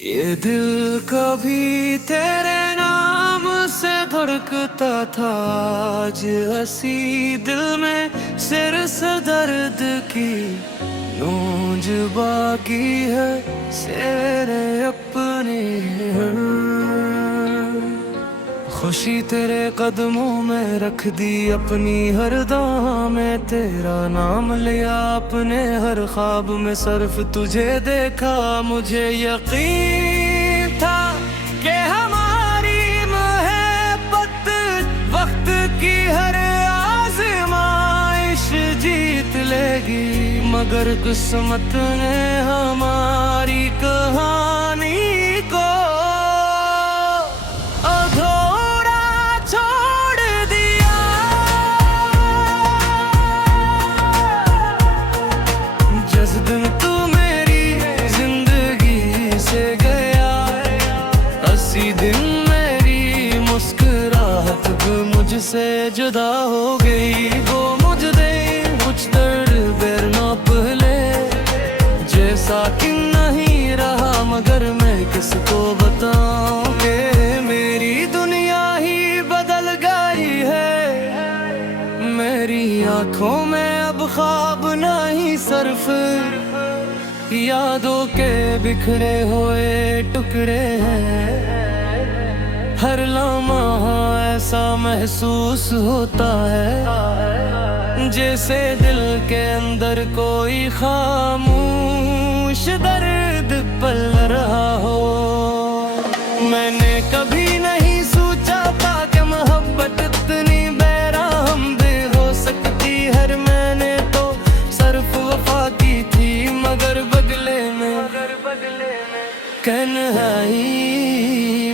ये दिल कभी तेरे नाम से धड़कता था, आज हंसी दिल में सिर से दर्द की गूंज बाकी है तेरे अपने। खुशी तेरे कदमों में रख दी अपनी हर दुआ में, तेरा नाम लिया अपने हर ख्वाब में सिर्फ तुझे देखा। मुझे यकीन था कि हमारी मोहब्बत वक्त की हर आज़माइश जीत लेगी, मगर किस्मत ने हमारी कहानी को दिन मेरी मुस्कुराहट मुझसे जुदा हो गई। वो मुझ दे कुछ दर्द बेरना पहले जैसा कि नहीं रहा, मगर मैं किसको बताऊं कि मेरी दुनिया ही बदल गई है। मेरी आंखों में अब ख्वाब नहीं, सिर्फ यादों के बिखरे हुए टुकड़े हैं। हर लम्हा ऐसा महसूस होता है जैसे दिल के अंदर कोई खामोश दर्द पल रहा हो। मैंने कभी नहीं सोचा था कि मोहब्बत इतनी बेरहम भी हो सकती है। मैंने तो सिर्फ वफा की थी, मगर बदले में तन्हाई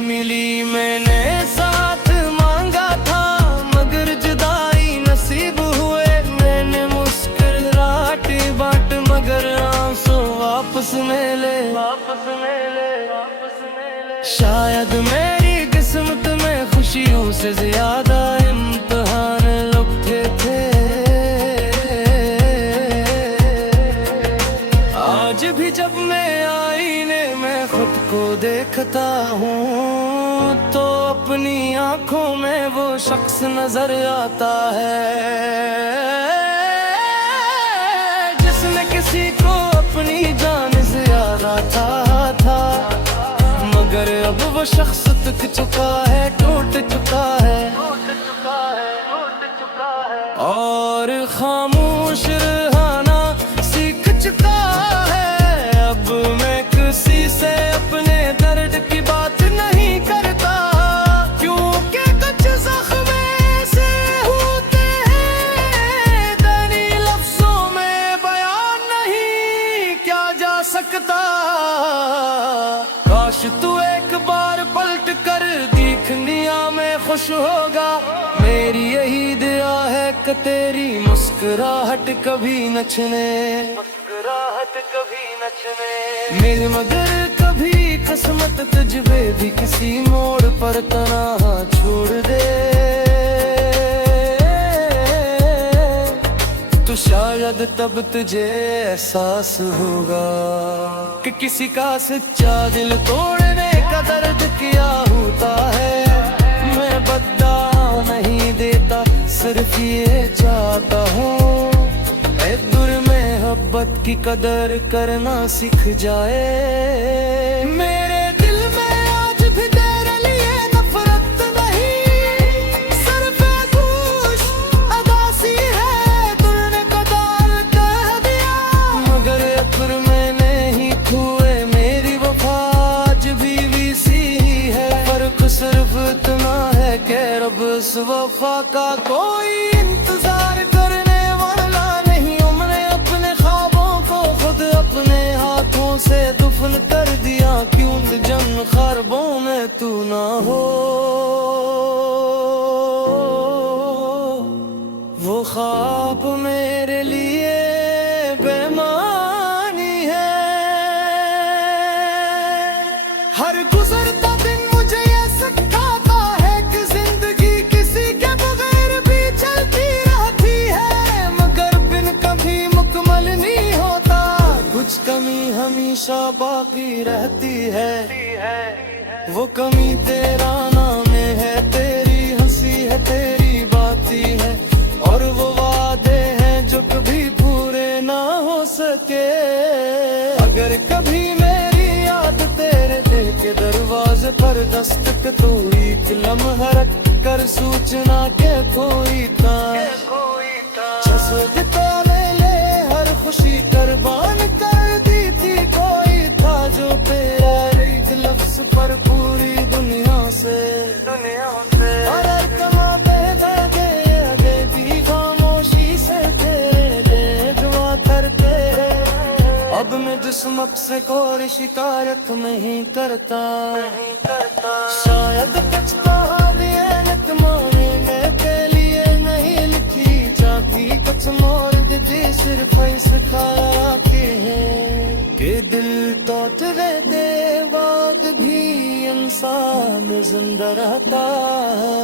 मिली। मैंने साथ मांगा था मगर जुदाई नसीब हुए। मैंने मुस्कुराहट बाट मगर आंसू वापस मिले। शायद मेरी किस्मत में खुशियों से ज्यादा इम्तिहान लिखे थे। आज भी जब मैं आईने में खुद को देखता हूँ तो अपनी आंखों में वो शख्स नजर आता है जिसने किसी को अपनी जान से ज्यादा चाहा था, मगर अब वो शख्स टूट चुका है, टूट चुका है और खामोश रहना सीख चुका है। अब मैं किसी से अपने दर्द की बात नहीं करता, क्योंकि कुछ ज़ख्म ऐसे होते हैं तेरी लफ्ज़ों में बयान नहीं किया जा सकता। काश तू एक बार पलट कर देखनिया में खुश होगा। मेरी यही दुआ है कि तेरी मुस्कुराहट कभी न छने, मेरे मगर कभी किस्मत तुझे भी किसी मोड़ पर तन्हा छोड़ दे। तो शायद तब तुझे एहसास होगा कि किसी का सच्चा दिल तोड़ने का दर्द क्या होता है। मैं बदला नहीं देता, सिर्फ ये चाहता हूँ मोहब्बत की कदर करना सीख जाए। मेरे दिल में आज भी तेरे लिए नफरत नहीं, सिर्फ खुश अदासी है तूने कदार कह दिया। मगर फिर मैंने ही खोए मेरी वफा आज भी वीसी है। फर्क सिर्फ इतना है कि रब इस वफा का कोई इंतजार करने वाला नहीं। उम्र अपने ख्वाबों को खुद अपने हाथों से दफन कर दिया, क्यों जन्म ख्वाबों में तू ना हो। वो ख्वाब मेरे लिए बेमानी है। हर गुजरता दिन मुझे ये सिखाता है कि जिंदगी किसी के बगैर भी चलती रहती है, मगर बिन कभी मुकम्मल नहीं होता। कुछ कमी हमी हमेशा बाकी रहती है। वो कमी तेरा नाम है, तेरी हंसी है, तेरी बाती है, और वो वादे हैं जो कभी पूरे ना हो सके। अगर कभी मेरी याद तेरे दिल के दरवाजे पर दस्तक तोड़ी, लम्हा रख कर सूचना के कोई था जसदता ले ले, हर खुशी कुर्बान कर दी थी। कोई था जो तेरा एक लफ्ज पर पूरी दुनिया से और कमा बहता गए भी खामोशी से तेरे जुआ करते। अब मैं जिस्मत से कोई शिकायत नहीं करता, शायद पछता कुछ मोर दी सिर्फ ऐसे खाया के है कि दिल तो तेरे दे बाद भी इंसान जिंदा रहता है,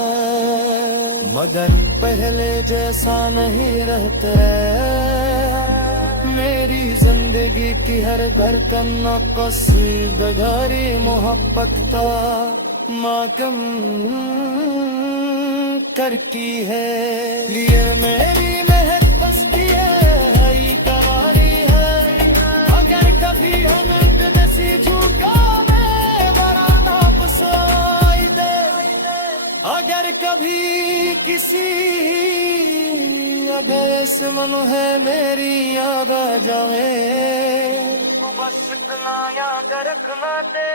मगर पहले जैसा नहीं रहता। मेरी जिंदगी की हर धड़कन कसीदगारी मोहब्बत का माकम करती है। लिए मेरी कभी किसी अगर ऐसे मन है मेरी याद आ जाए, बस इतना याद रखना दे,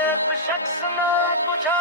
शख्स ना बुझा।